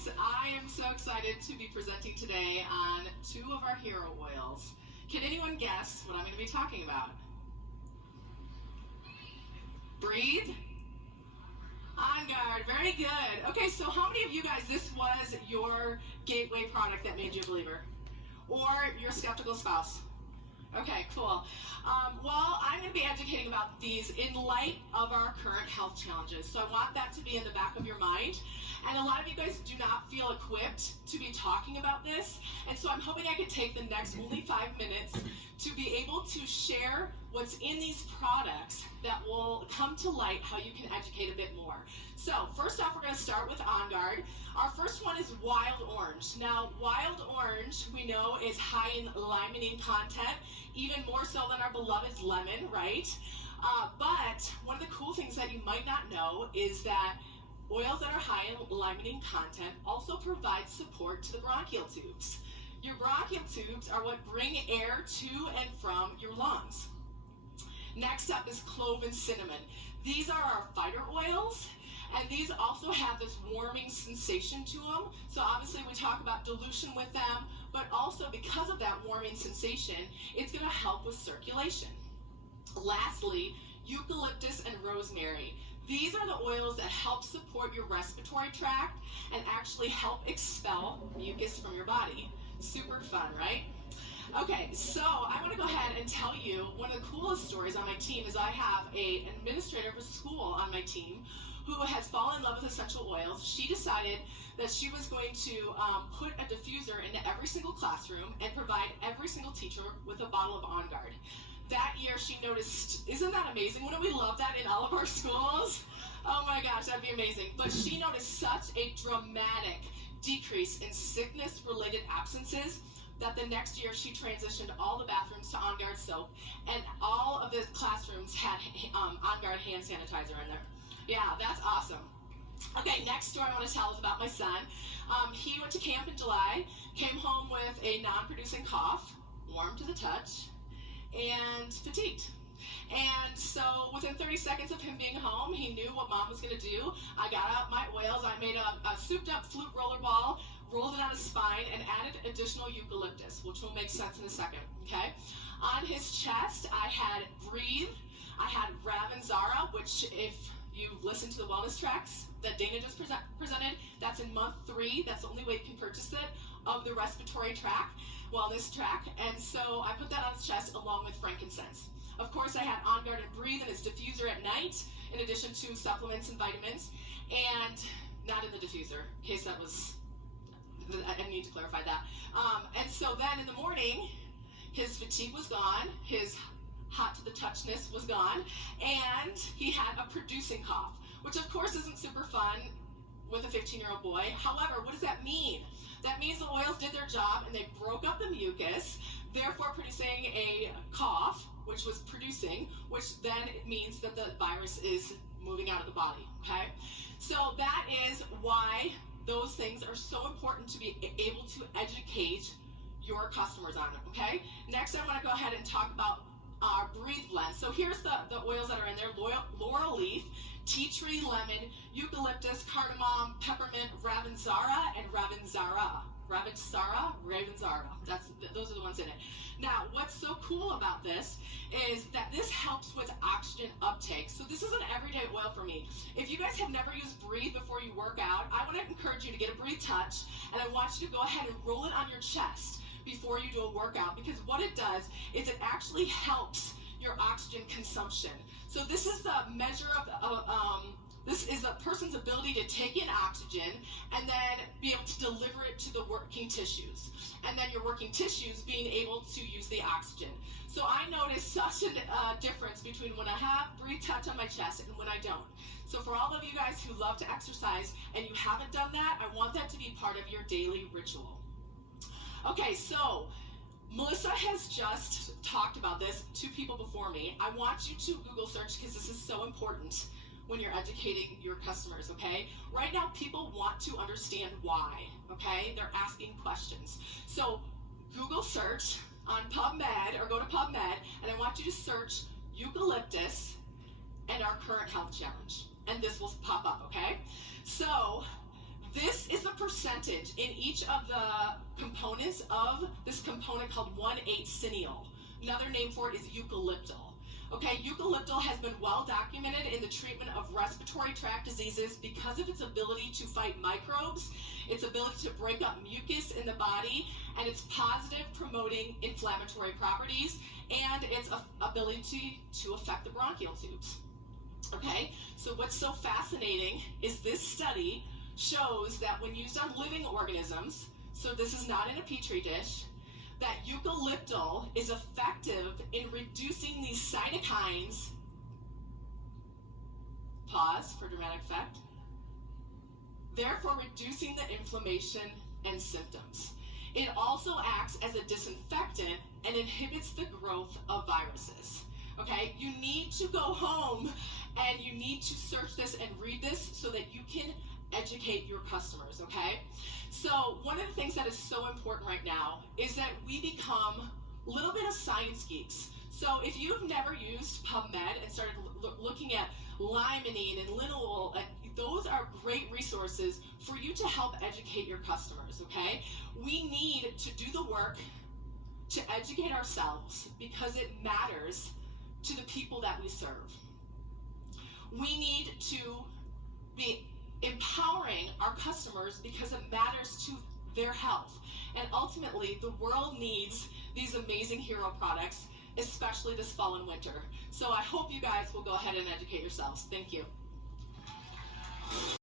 guys, I am so excited to be presenting today on two of our hero oils. Can anyone guess what I'm going to be talking about? Breathe? OnGuard, very good. Okay, so how many of you guys, this was your gateway product that made you a believer? Or your skeptical spouse? Okay, cool. Well, I'm going to be educating about these in light of our current health challenges. So I want that to be in the back of your mind. And a lot of you guys do not feel equipped to be talking about this. And so I'm hoping I could take the next only 5 minutes to be able to share what's in these products that will come to light how you can educate a bit more. So first off, we're going to start with OnGuard. Our first one is Wild Orange. Now, Wild Orange, we know, is high in limonene content, even more so than our beloved lemon, right? But one of the cool things that you might not know is that oils that are high in limonene content also provide support to the bronchial tubes. Your bronchial tubes are what bring air to and from your lungs. Next up is clove and cinnamon. These are our fighter oils, and these also have this warming sensation to them. So obviously we talk about dilution with them, but also because of that warming sensation, it's going to help with circulation. Lastly, eucalyptus and rosemary. These are the oils that help support your respiratory tract and actually help expel mucus from your body. Super fun, right? Okay, so I want to go ahead and tell you one of the coolest stories on my team is I have an administrator of a school on my team who has fallen in love with essential oils. She decided that she was going to put a diffuser into every single classroom and provide every single teacher with a bottle of OnGuard. That year she noticed, isn't that amazing? Wouldn't we love that in all of our schools? Oh my gosh, that'd be amazing. But she noticed such a dramatic decrease in sickness-related absences that the next year she transitioned all the bathrooms to OnGuard soap, and all of the classrooms had OnGuard hand sanitizer in there. Yeah, that's awesome. Okay, next story I want to tell is about my son. He went to camp in July, came home with a non-producing cough, warm to the touch, and fatigued. And so within 30 seconds of him being home, he knew what mom was going to do. I got out my oils. I made a souped up flute roller ball, rolled it on his spine, and added additional eucalyptus, which will make sense in a second, okay? On his chest, I had Breathe. I had Ravanzara, which if you listen to the wellness tracks that Dana just presented, that's in month 3. That's the only way you can purchase it, of the respiratory track, wellness track. And so I put that on his chest along with frankincense. Of course, I had OnGuard and Breathe in his diffuser at night, in addition to supplements and vitamins, and not in the diffuser, in case that was, I need to clarify that. And so then in the morning, his fatigue was gone, his hot to the touchness was gone, and he had a producing cough, which of course isn't super fun with a 15-year-old boy. However, what does that mean? That means the oils did their job and they broke up the mucus, therefore producing a cough, which was producing, which then it means that the virus is moving out of the body, okay? So that is why those things are so important to be able to educate your customers on it, okay? Next, I want to go ahead and talk about our Breathe blend. So here's the oils that are in there: laurel leaf, tea tree, lemon, eucalyptus, cardamom, peppermint, Ravanzara, and Ravanzara. Those are the ones in it. Now, what's so cool about this is that this helps with oxygen uptake. So this is an everyday oil for me. If you guys have never used Breathe before you work out, I want to encourage you to get a Breathe Touch, and I want you to go ahead and roll it on your chest before you do a workout, because what it does is it actually helps your oxygen consumption. So this is the measure of this is a person's ability to take in oxygen and then be able to deliver it to the working tissues. And then your working tissues being able to use the oxygen. So I notice such a difference between when I have Breathe Touch on my chest and when I don't. So for all of you guys who love to exercise and you haven't done that, I want that to be part of your daily ritual. Okay, so Melissa has just talked about this to people before me. I want you to Google search, because this is so important when you're educating your customers, okay? Right now, people want to understand why, okay? They're asking questions. So Google search on PubMed, or go to PubMed, and I want you to search eucalyptus and our current health challenge, and this will pop up, okay? So This is the percentage in each of the components of this component called 1,8-cineol. Another name for it is eucalyptal. Okay, eucalyptal has been well documented in the treatment of respiratory tract diseases because of its ability to fight microbes, its ability to break up mucus in the body, and its positive promoting inflammatory properties, and its ability to affect the bronchial tubes. Okay, so what's so fascinating is this study shows that when used on living organisms, so this is not in a petri dish, that eucalyptal is effective in reducing these cytokines, pause for dramatic effect, therefore reducing the inflammation and symptoms. It also acts as a disinfectant and inhibits the growth of viruses. Okay, you need to go home and you need to search this and read this so that you can educate your customers, okay? So one of the things that is so important right now is that we become a little bit of science geeks. So if you've never used PubMed and started looking at limonene and linalool, those are great resources for you to help educate your customers, okay? We need to do the work to educate ourselves because it matters to the people that we serve. We need to be empowering our customers because it matters to their health. And ultimately, the world needs these amazing hero products, especially this fall and winter. So I hope you guys will go ahead and educate yourselves. Thank you.